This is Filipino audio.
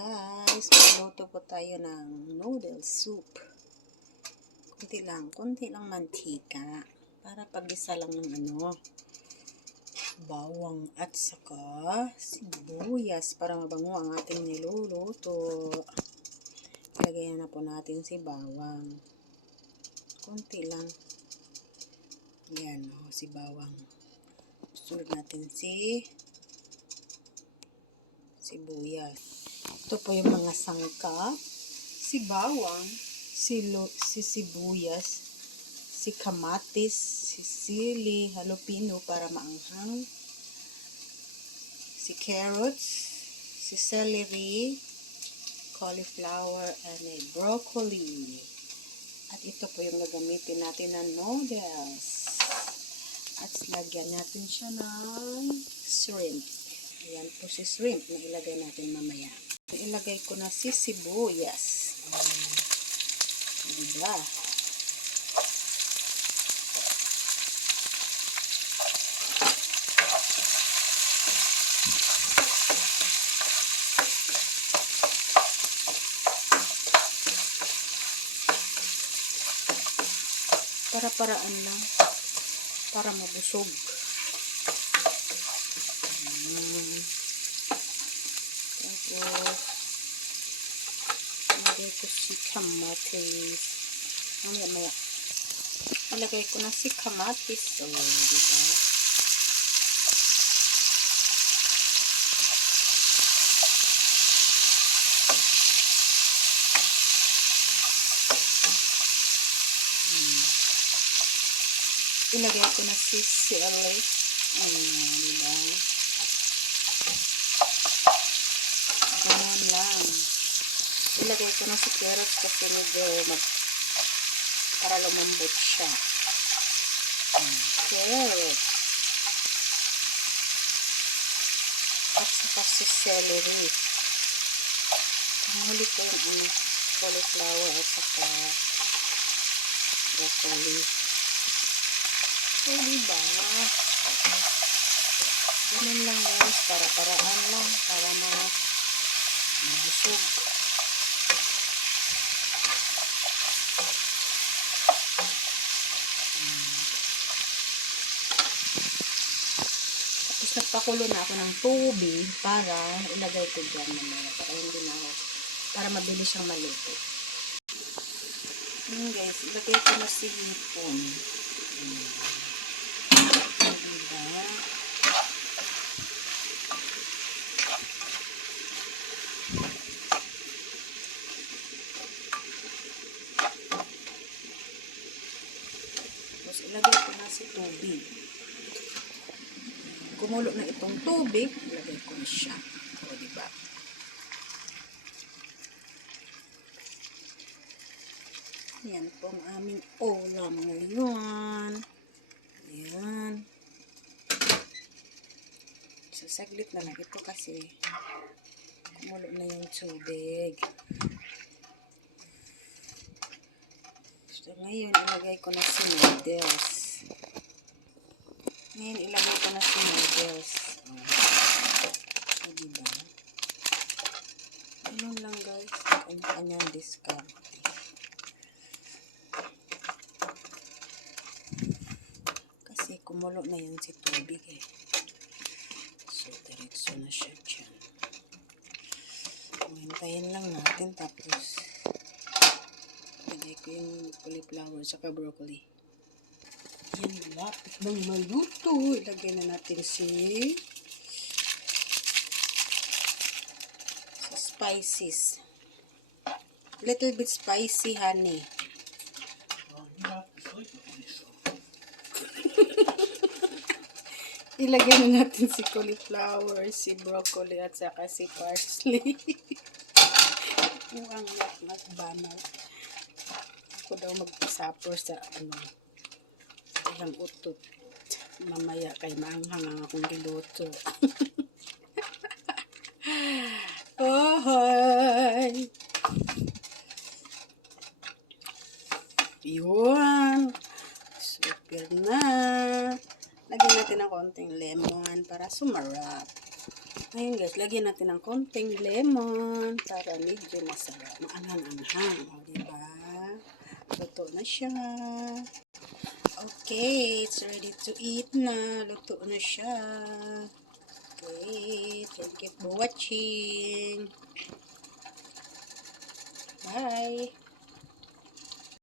Guys, magluto po tayo ng noodle soup. Konti lang mantika para pag-isa lang ng bawang at saka sibuyas para mabango ang ating niluluto. Lagyan na po natin si bawang. Konti lang. Yan, si bawang. Sunod natin si sibuyas. Ito po yung mga sangkap. Si bawang, si sibuyas, si kamatis, si sili, jalapeno para maanghang, si carrots, si celery, cauliflower, and a broccoli. At ito po yung gagamitin natin na noodles. At lagyan natin siya ng shrimp. Ayan po si shrimp na ilagay natin mamaya. Ilagay ko na si sibuyas. Diba? Para-paraan lang. Para mabusog. Tapos, ilagay ko si kamatis. Maya. Ilagay ko na si kamatis. So, diba? Ilagay ko na si celery. Diba? Ganun lang. Ilagay ko na si carrots kasi medyo para lumambot siya. Carrots. At saka si celery. Panghuli ko yung cauliflower at saka broccoli. So, diba? Ganun lang guys. Para-paraan lang. Para mabusog. Tapos nagpakulo na ako ng tubig para ilagay ko dyan mamaya. Para mabilis siyang maluto. Guys, ilagay ko na si hipon. Diba? Tapos ilagay ko na si tubig. Kumulo na itong tubig, ilagay ko na siya. O, diba? Yan po ang aming ulam ngayon. Ayan. So, saglit na lang ito kasi kumulo na yung tubig. So, ngayon, ilagay ko na si noodles. Ngayon, ilagay ko na si noodles. So, diba? Ganun lang guys. Kanya-kanyang discount. Kasi kumulo na yan si tubig eh. So, diretso na siya dyan. Hintayin lang natin. Tapos, ilagay ko yung cauliflower saka broccoli. Yan, lapit ng maluto. Ilagay na natin si spices. Little bit spicy, honey. Ilagay na natin si cauliflower, si broccoli, at saka si parsley. Mukhang banal. Ako daw magpasapor sa ilang utot. Mamaya kay maanghang ang akong niluto. Hoy! Yun! Super na! Lagyan natin ng konting lemon para sumarap. Ngayon guys, lagyan natin ng konting lemon para medyo masarap. Maanghang-anghang. O, diba? Luto na siya. Okay, it's ready to eat na. Luto na siya. Okay, thank you for watching. Bye!